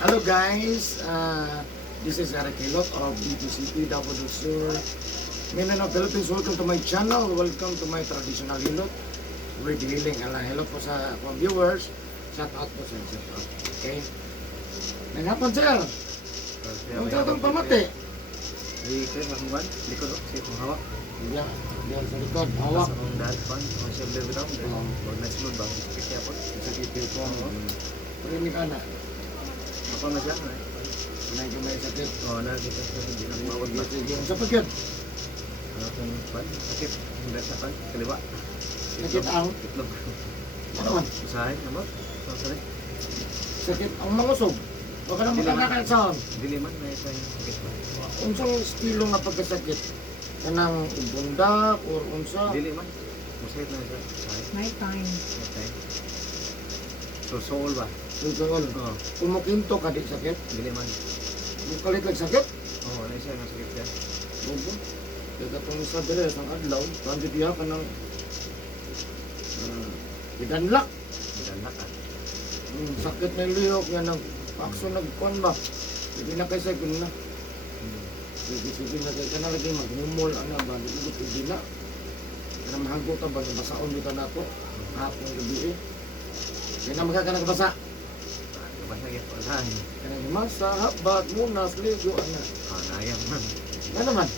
Hello guys, this is Eric Hilot of BTCP Davao del Sur. Ngayon na Philippines, welcome to my channel. Welcome to my traditional Hilot. We're healing. Hello po sa mga viewers. Shout out po sa shout out. Okay? Nanghapon sir. Ang tatang pamati. Di ko yung makuman, likod o, siya kong hawak. Diyan, diyan sa likod. Hawak. Sa kong dahil pan, kung siya blur daw, huwag na sunod ba, sakit siya po. Sakit ko. Parinig ka na. Ako na siya, Nanay ko may sakit. oo, nakita siya, hindi na kumawag ba. Sige, sa pagkat. Ano kong pan, sakit, hindi sa pan, kaliwa. Sakit ang. Itlog. Ano man? Usahay, ano ba? Sorry. Sakit ang mangusog. Baka na makakakasaon. Dili man, may isa yung sakit ba. Unsang estilo nga pagkasakit? Kanang ibundak or unsa? Dili man, musahit na siya. Usahay, Night time. okay. So, soul ba? Sultol. Oo, Kumukinto ka di sakit? dili man. Mukalit lang sakit? Oo, ano siya, nasakit siya. Opo. Daga pang isa dire sang adlaw, kandi diha ka ng idanlak. Bidanak ah. Sakit na lihok nga nag akso nagkuan ba? Hindi na kay sakit na. Sige na kay kana lagi maghumol ana ba di ko pwede na. Kana mahagot ta ba basaon dito na to. Hapon gabi eh. Kaya na magkakana basa. Kabasa yung usahay. Kana masa habat munas ligo ana. Ah, nayang man. Ano man?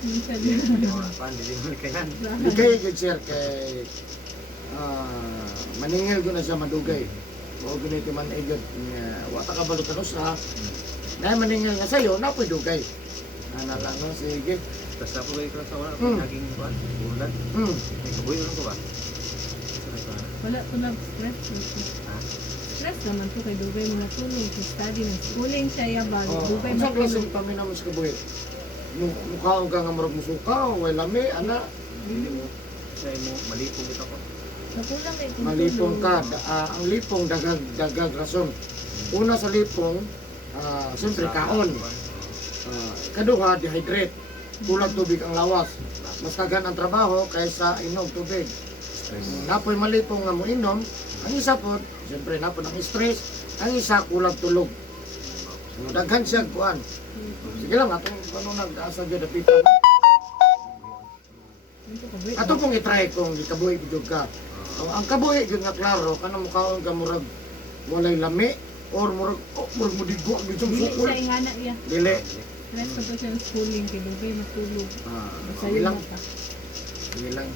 Minsan Dili man pan, dili man kayan. Di kayo good sir kay maningil ko na siya madugay. O giniti man igod nga wata ka balot ano sa na maningil nga sayo na po'y dugay. Ana lang no sige. Tapos ako kayo sa wala, Hmm. naging kuhan, bulan. May kabuyo lang ko ba? wala ko lang stress. Ha? Stress naman to kay Dugay mga tulong sa study ng schooling siya yabag. Dugay Ang klase matulong. kami na mas kabuhi. Mukha ka nga marag musuka, way lami, ana, Hindi mo, sa mo, malipong ito ko. Nakulang ay kung malipong tulong. ka. Ang lipong dagag rason. Una sa lipong, siyempre kaon. Kaduha, dehydrate. Kulang tubig ang lawas. Mas kagan ang trabaho kaysa inom tubig. Napoy malipong nga mo inom, ang isa po, siyempre napoy ang stress, ang isa kulang tulog. So, daghan siya kuan. Sige lang, atong ano nag-asa dyan, dapitan. Ato pong itry kung ikabuhi bidyo ka. So, ang kabuhi yun nga klaro, kanang mukhaon ka murag walay lami, or murag mudigo, bidyo Dili sukul. siya ingana iya. Dili. Stress ko to siya ng schooling kay Dugay matulog. Sige lang, sige lang.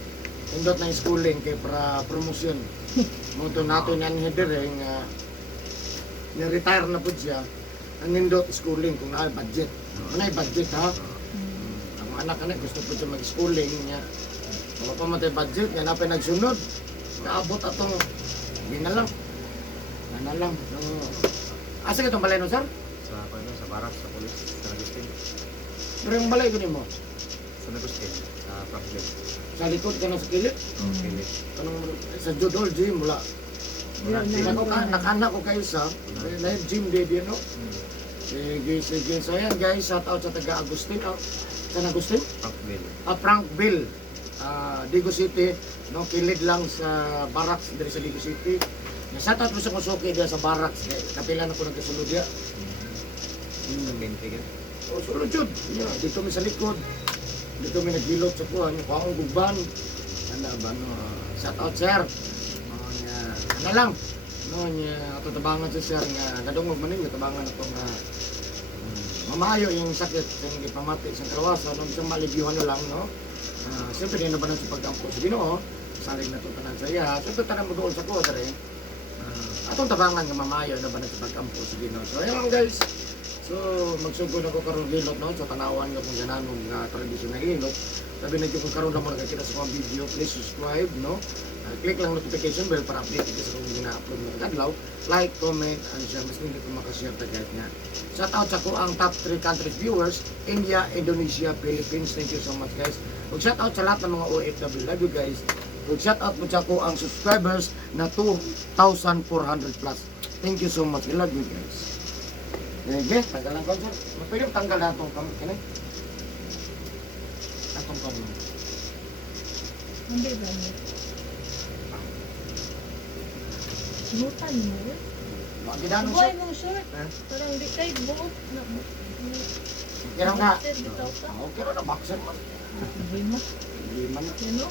Indot na yung schooling kay para promosyon. Muto nato niyan header nga ni-retire na po siya. Ang nindot schooling kung naay budget. Kung naay budget ha. Ang mga anak gusto po siya mag-schooling niya. Kung pa matay budget, nga napay nagsunod. Naabot atong ginalang. Nanalang. Asa ka itong balay no, sir? Sa, ano, sa barak, sa polis, sa Agustin. Pero yung balay ko mo, Sa Agustin, sa Parkville. sa likod ka na sa kilid. Okay, Anong, sa Judol Gym, mula. Nakanak ko kayo sa, na yung gym day din, no? Sige. So yan guys, shout out sa taga Agustin. San Agustin? Parkville. Frankville. Digo City. No, kilid lang sa barracks dito sa Digo City. Shout out mo sa Kusuki dyan sa barracks. Kapila na po nagkasulod yan. Sa Benfica. O sulod yun. Yeah, dito mi sa likod. Dito mi naghilot sa kuhan. Yung kuhang gugban. Ano ba, no? Shout out sir. Ano lang. No, niya tatabangan sa sir nga nadungog man ning tatabangan ako nga mamayo yung sakit kung gipamati sa kalawasan no bisang maligyuhan na lang no. Siyempre din na ba sa pagkampo sa Ginoo saling na tanan sa iya. Siyempre tanan mo doon sa ko dere. Atong tabangan nga mamayo na ba sa pagkampo sa Ginoo. So ayun lang guys. So magsugod ako karon hilot no sa tanawan nga kung gananon nga tradisyonal hilot. Sabi na ko karon lang mo nakakita sa mga video, please subscribe no. Click lang notification bell para update ka sa kung gina-upload ng kadlaw. Like, comment, and share. Mas hindi ko makashare tagad nga. Shout out sa ko ang top 3 countries viewers, India, Indonesia, Philippines. Thank you so much guys. Ug shout out sa lahat ng mga OFW. Love you guys. Ug shout out po sa ko ang subscribers na 2,400 plus. Thank you so much. I love you guys. Okay, tanggalan ko sir. Pwede tanggal na itong kamay. Kanay? Atong kamay. Hindi ba niya? Lutan mo yun? Gidan mo Buhay siya. mong short. Ha? Parang di kay buot na. Kira ka. Boxer, bitaw ka. Okay na, boxer man. Problema. Lima na. Ano?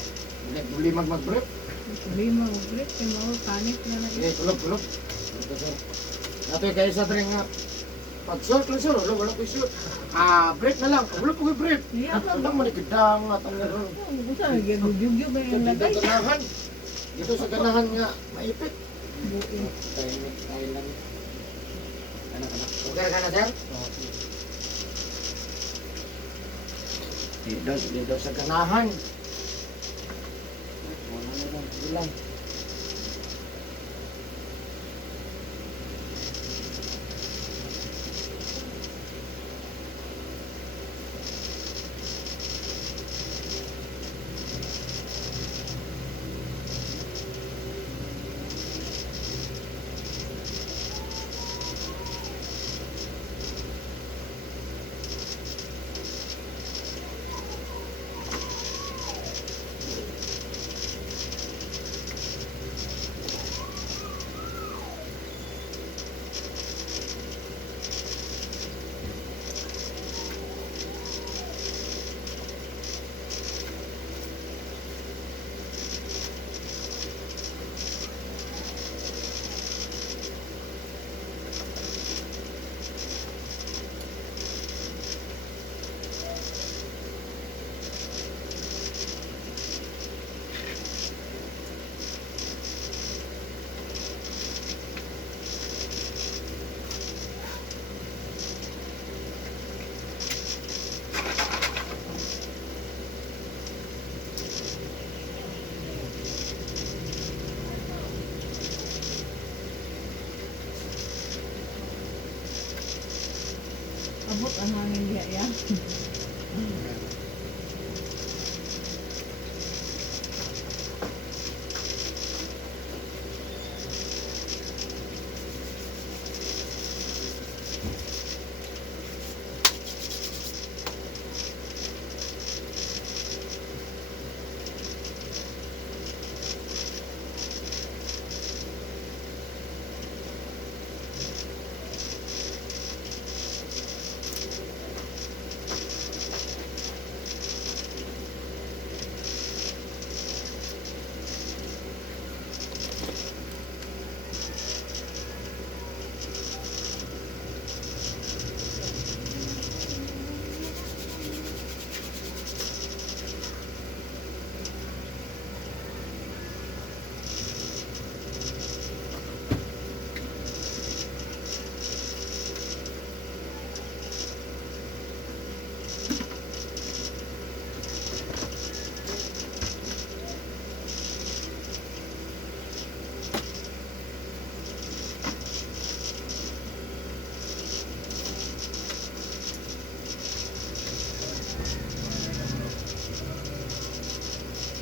Hindi mag-brief. Problema mo, Grip. Kaya mga panic na na. Eh, kulog. Ito, sir. Nato kayo sa tring nga. Pag short lang sir, wala ko short. Break na lang. Wala ko break. Iya At ba? lang manikidang at ang meron. Kung saan nagyug-yug ba yung Dito lagay? sa ganahan. Dito sa ganahan nga, maipit. Buin. Thailand. Ano ka na? Okay ka na, sir? Dito sa ganahan. Wala na lang, bilang. Abot ang hangin diya ya.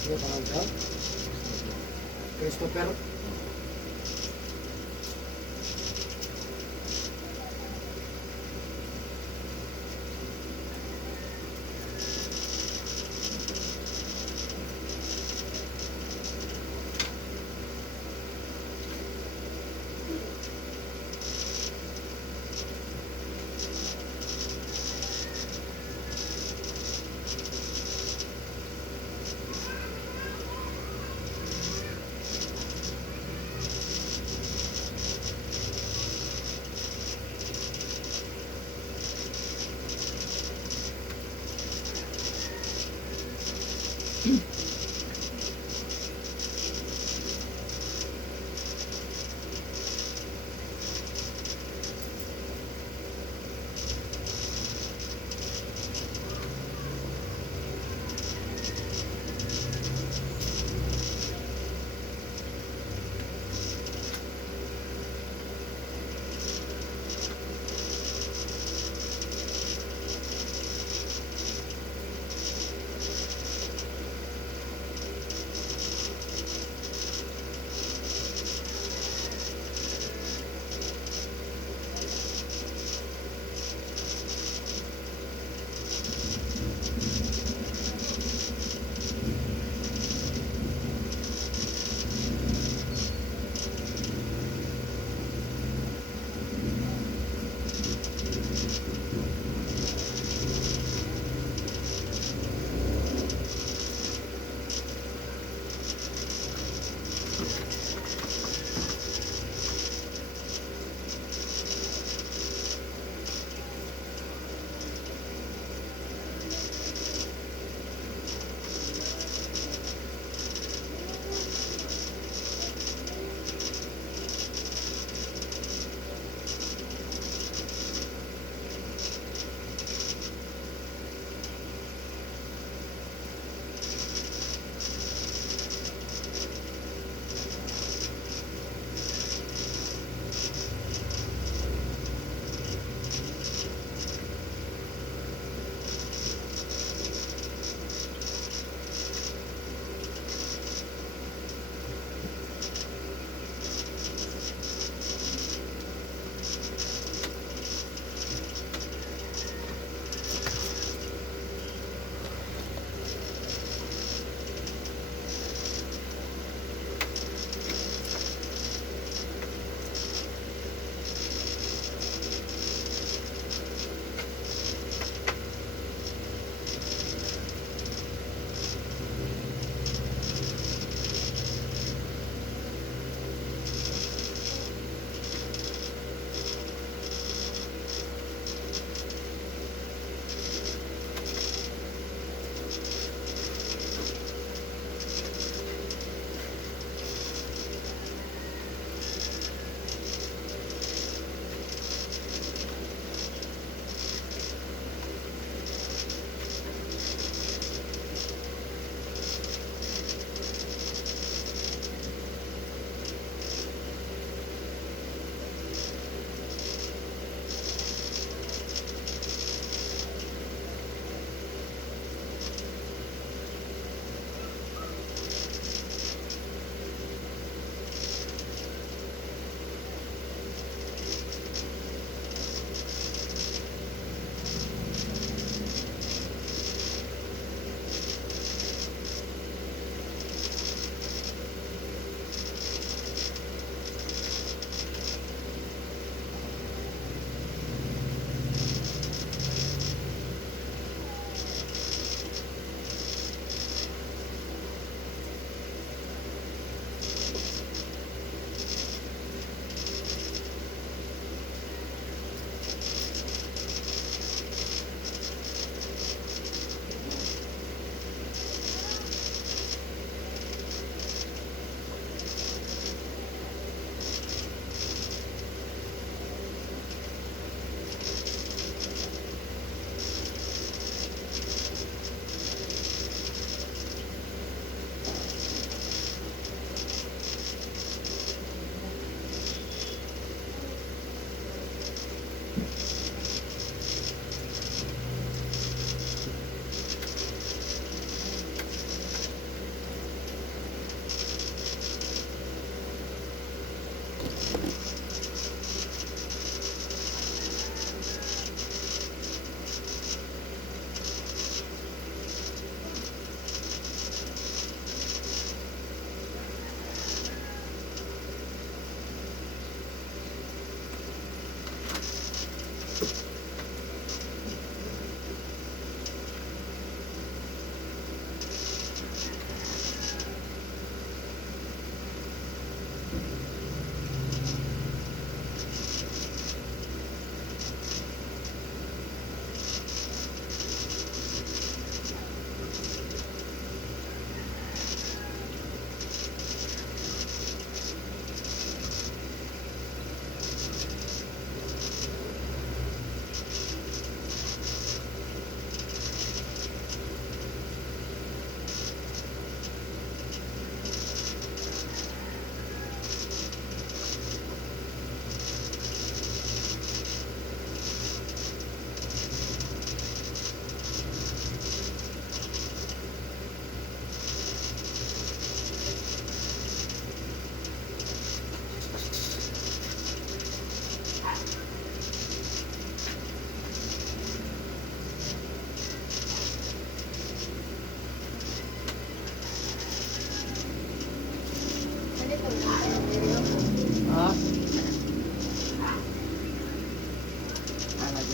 Ano pangalan ka? Christopher.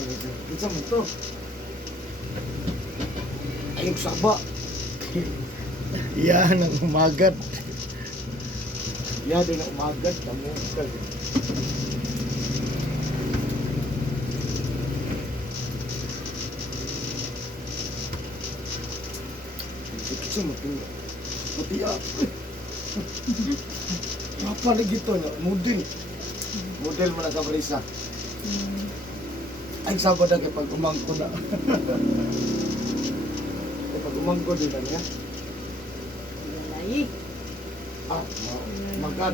Kita mo to. Ayok saba. Yan ang umagat. Yan din ang umagat. Kamukal. Kita mo to. Pati ako. Apa lagi to? Model. Model mo na sa Marisa. Ay, sabad na kapag umangko na. Kapag umangko din na niya. Lalay. Ah, magad.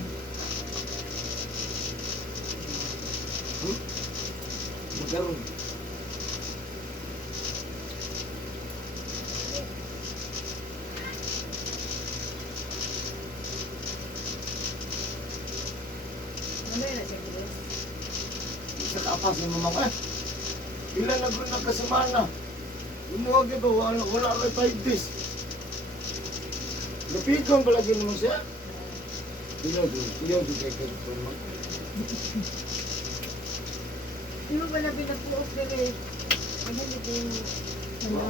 Magkaroon. Ano yun na siya, Chris? Sa kapas ni mama ko eh. Ilan na gano'n nagkasamana. Lumuwag ito, wala rin 5 days. Napikon palagi naman siya. Tiyaw di kay Kerton. Di mo pala pinapuok nila eh. Ano dito yung...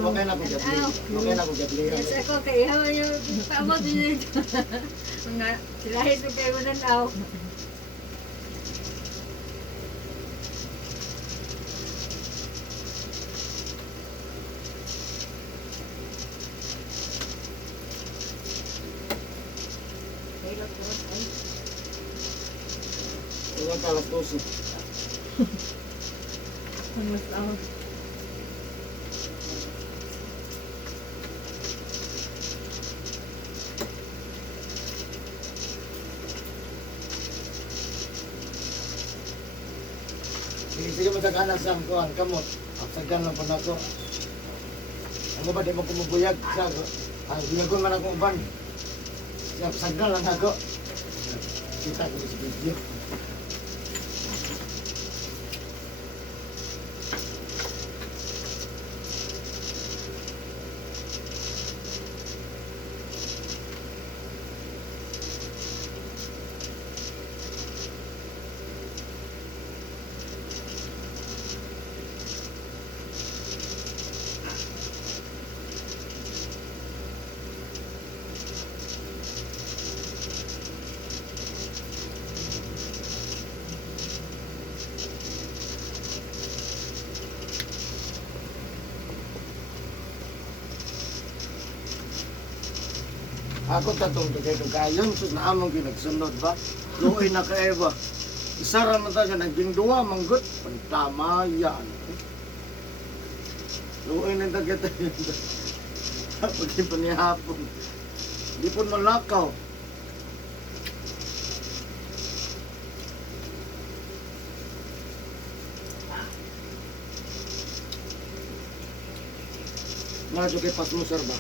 Wakay na ako gatli. Wakay na ako gatli. Yes, ako kay hawa yung tama din ito. Mga silahit mo kayo na tao. Hirap ko ay. Ilang kalas 12. Ang mas out. Sige mataganan sa kuhan, kamot. Sagdan lang pa na ako. Ano ba, di mo kumubuyag sa ako. Binagon man akong uban. Sagdan lang ako. Kita ko sa video. Ako tatong kayon, sus na among ginagsunod ba? Luoy na ka Eva. Isara na tayo naging duwa, manggut. Pantama yan. Luoy na tayo tayo. Pagkin pa niya hapon. Di po malakaw. Nga kay pas mo sir ba?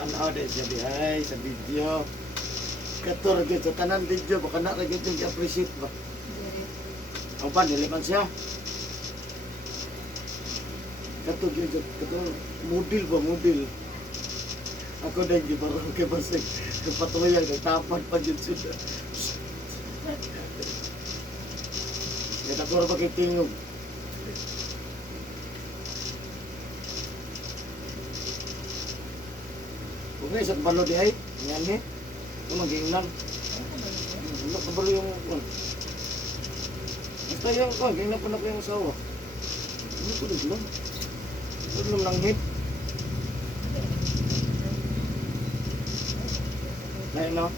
Tanaw din siya di ay sa video. Kator gid sa tanan video baka na ra gid yung appreciate ba. Ang pa dili man siya. Kato gid kato model ba model. Ako din di barang kay basig. Kapatuyan kay tapad pa jud siya. Kita ko ba kay tingog. Kung isang balo di ay, yan eh. Kung mag-ingnan. Hindi ka balo yung kung. Basta yung kung, gingnan pa na ko yung asawa. Ano ko lang? Ito lang hit. Lain no?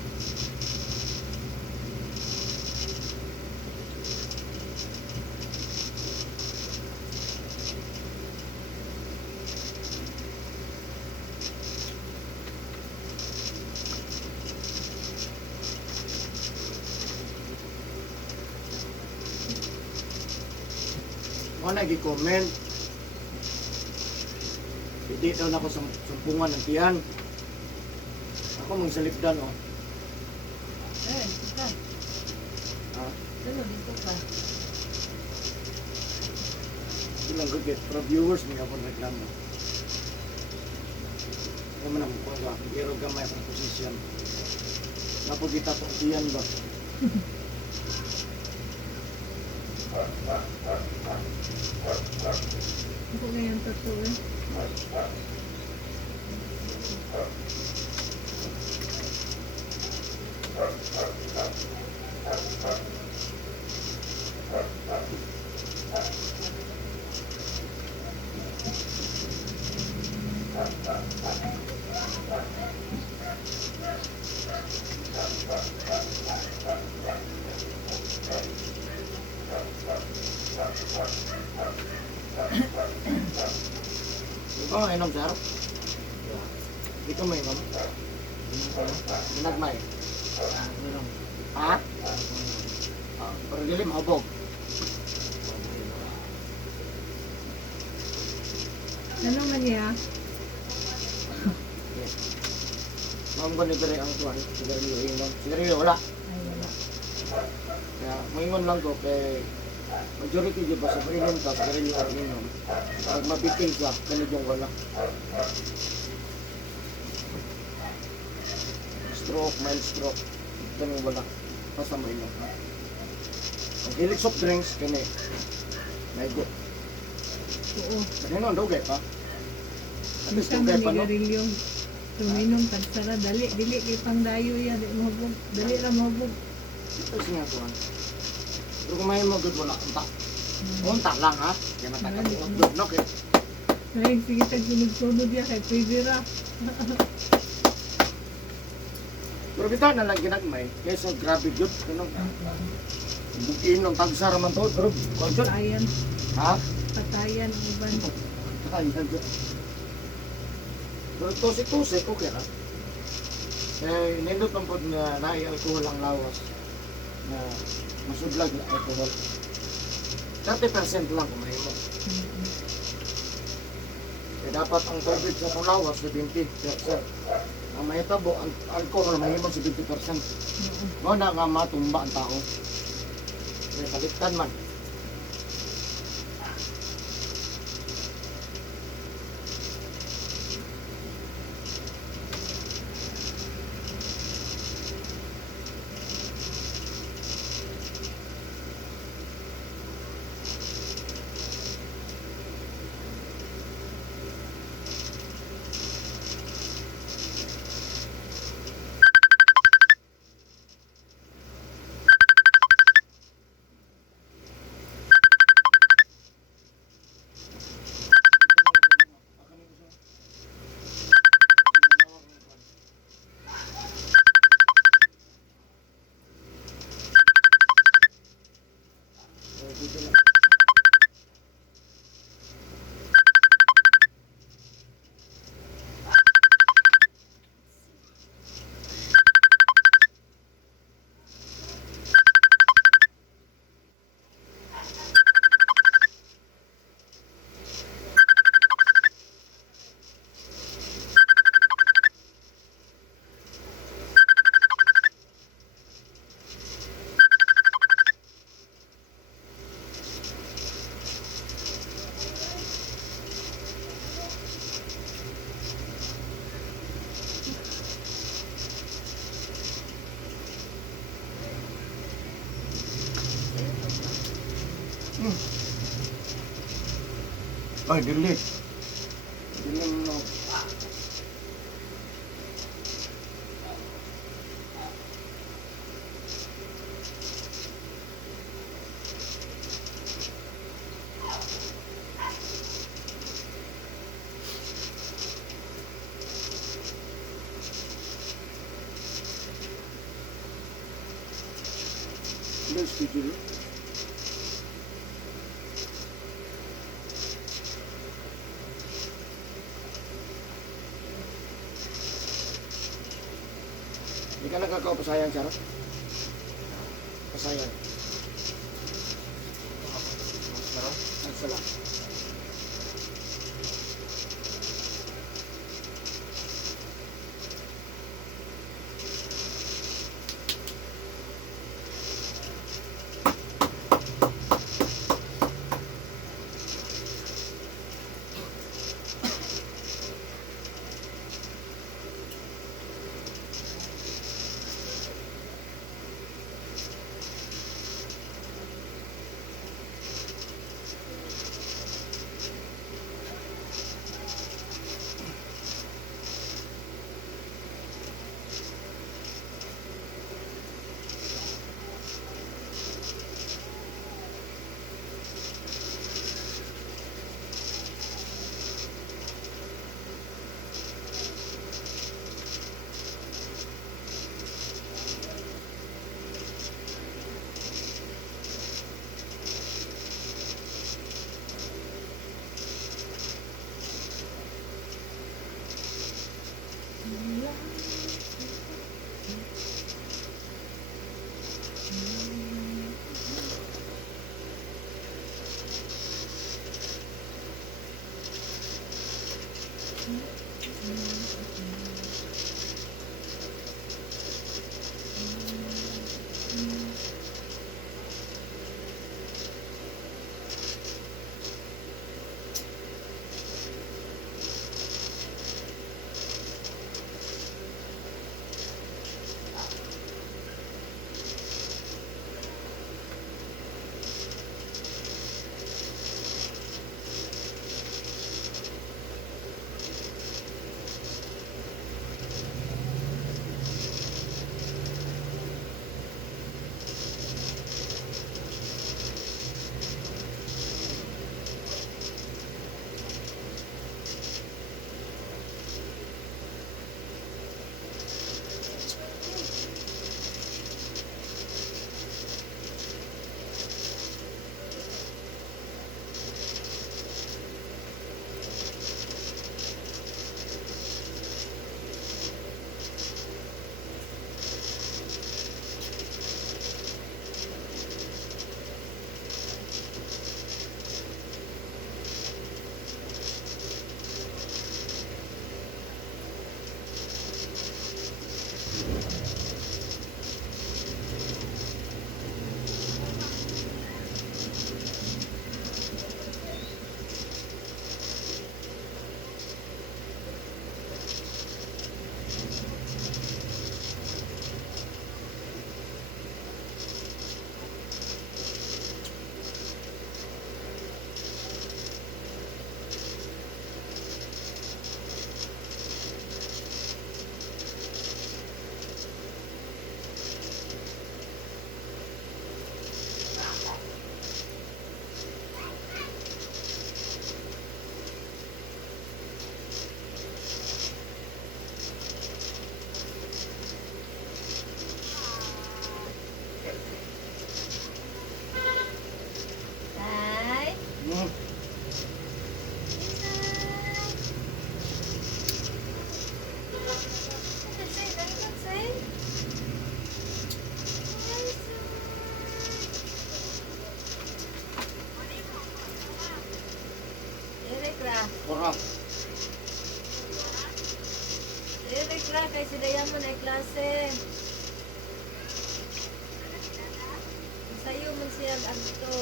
Mga nag-comment. Hindi daw na ako sumpungan ng tiyan. Ako Ako mong salipdan, oh. Eh, ika. Ha? Ano, dito ka. Ilang gagit, pero viewers may akong reklamo. Kaya man ako kung ako, pero gamay akong posisyon. Napagita ko iyan ba? Ako ngayon totoo eh. Di ko mainom, sir? Di ko mainom. Ginagmay. Ha? Pero dili mahubog. Ano man niya? Ma'am ko ni Dere ang tuwan. Sigarilyo ingon. Sigarilyo wala. Ay, wala. Kaya maingon lang ko kay majority di ba sa prelim ka sigarilyo ang inom. Pag mabitin ka, kanidong wala. Stroke, mild stroke. Ganun wala. Basta mainom ka. Ang hilig soft drinks, kani. Naigo. Oo. Kanino, dugay pa. At least Basta dugay pa, no? manigarilyo. Tuminom tagsara dali dili kay pangdayo ya di mahubog. Dali ra mahubog. Ito siya tuwan. Pero kung may mga good wala, unta. Unta lang ha. Kaya matagal ko ang good, no? Kaya Ay, sige tag sunod-sunod ya kay pwede ra. pero bitaw na lang ginagmay. Kaysa grabe good. Ano? Bugin ng tagsara man to. Pero, konsyon. Patayan, Ha? patayan iban. Ayan. Pero tusik-tusik, okay na. Eh, nindot ang pod nga nai-alcohol ang lawas. Na masudlag na alcohol. 30% lang kung mahimo. Eh, dapat ang tubig sa itong lawas, 70%. Ang mahitabo, ang alcohol mahimo 70%. Mo na nga matumba ang tao. Eh, baliktad man. Ay, dili. Dili mo. Dili schedule. Hindi ka nakakaupasayan, Sarah? Pasayan. Ang sala. Tay. Hmm. Say, dali ka, say. Eric ra. Korap. Eric ra, kay si Diamond ay klase. Sayo man siya agto.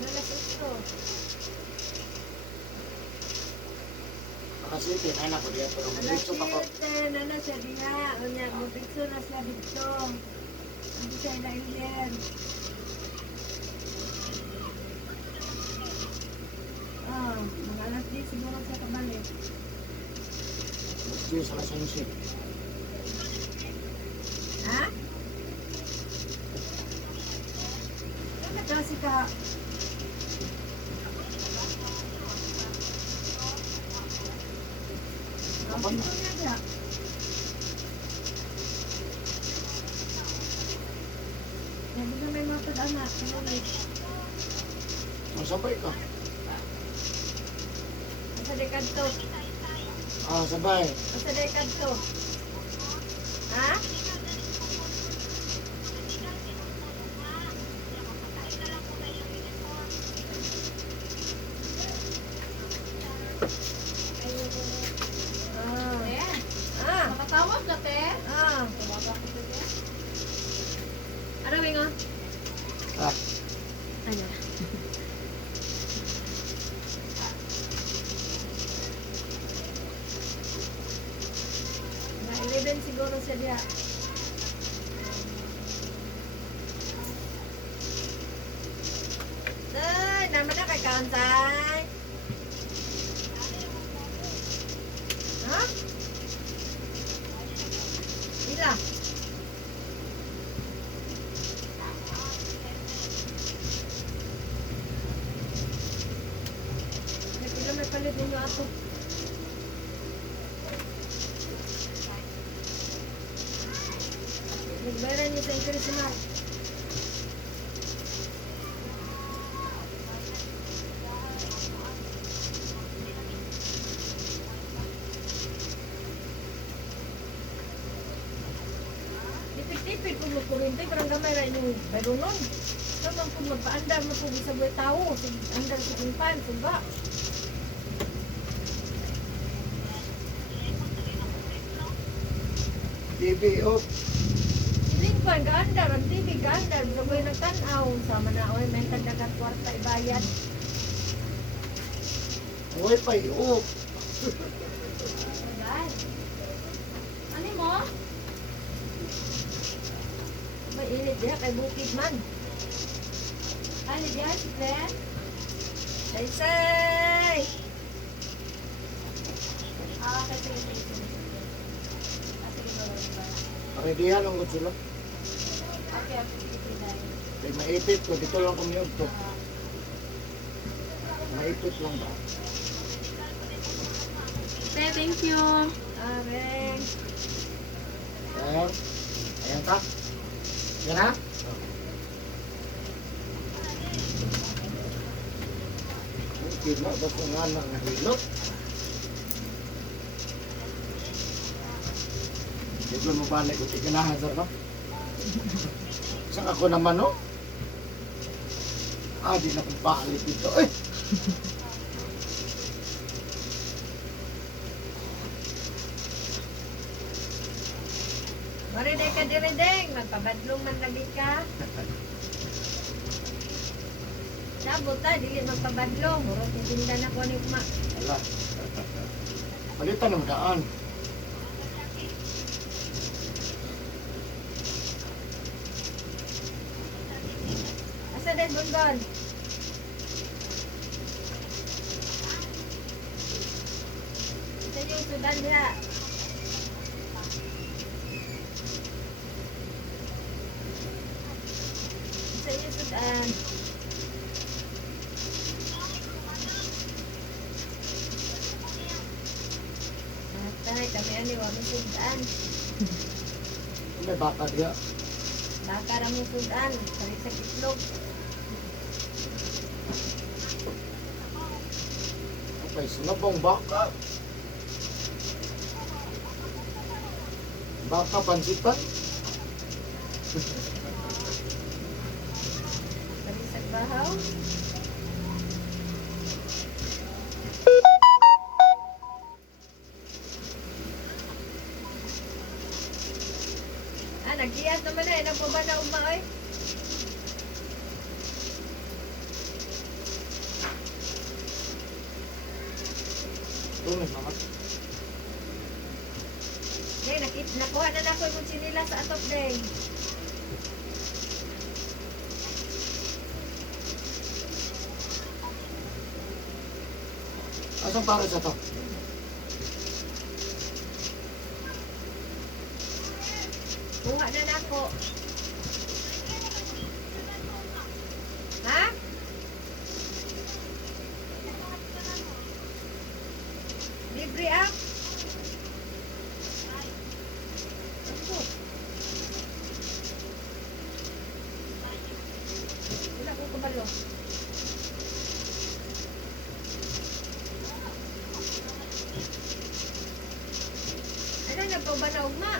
Nalas 8. Nakasiti na anak ko diya pero dito pa ko. Nana siya diha. Unya, mapitso na siya dito. Hindi siya na-ilir. Mga alas 10 siguro siya kabalik. Gusto sa lasensi. Ha? Ano kasi ka? Kapan na? Ano nga? Hindi na may mga pag-anak. Masabay ka. Sa dekad to. Ah, sabay. Sa dekad to. Ha? Makatawag ka, te? Ano, Wingo? Ah, Ano? Mga 11 siguro siya diya. Ay, naman na kay Kansay. Ha? Ila. Nagpila may palit ninyo ato. Nagbayaran niyo sa interest na. Tipid kung magkurente, parang gamay rin yung pero nun. Naman kung magpaandar mo kung isa buhay tao, andar sa kumpan, suba. TV off. Lingkwan, gaandar, ang TV, gaandar, buhay nagtanaw, sama na, oy, may kandagat kwarta ibayad. Wi-Fi off. Guys, ano mo? May init diya, kay bukid man. Ano diya, si Glenn? Say! Ah, kasi sige. Paredihan ang gusto lang. Okay, okay. Kaya maipit ko, dito lang kumiyog to. Maipit lang ba? Thank you. Amen. Ayan. Ayan ka. Yan ha? Okay na, basta nga na nahilot. Dito mo balik ko, tikinahan sir no? Isang ako naman no? Ah, di na kong balik dito. Eh! Mariday ka dirideng, magpabadlong man lagi ka. Sabot ta, dili magpabadlong. Murot yung tinda na ko ni Uma. Wala. Palitan ng daan. Asa din bungon? Sa yung sudan niya. Sa yung sudan. Atay, kami ani wala sudan. May baka diya. Baka ra mo sudan, kari sa itlog. Okay, sinabong baka. Baka pansitan. Kari sa bahaw. Ah, nag-iyat naman na. Ilan po ba na umaoy? Tumis naman. Day, nakuha na ako yung sinila sa atop, day. Asang para sa to? Kuha na ako. Ha? Libre ah? Ako. Wala ko kabalo. Ano na pa ba na ugma?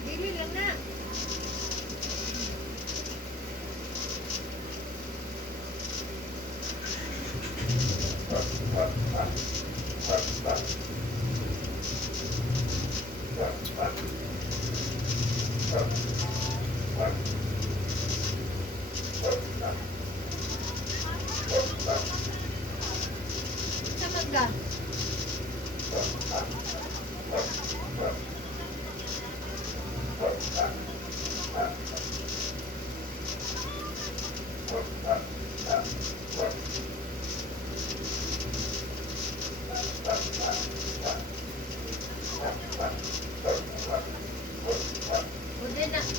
Dili lang na. Sa magda.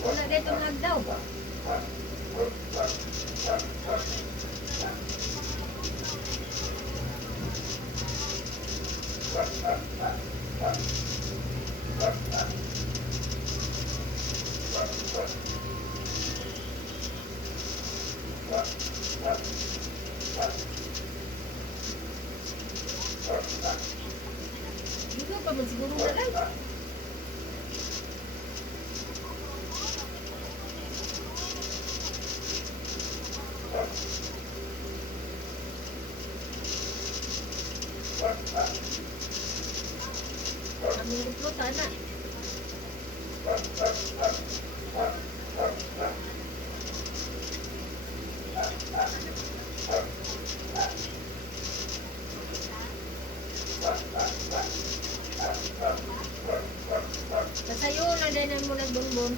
Wala dito magdaw. Dito pa ba siguro na lang? Minggo pruta na. Kasayo na din mo nagbunbon.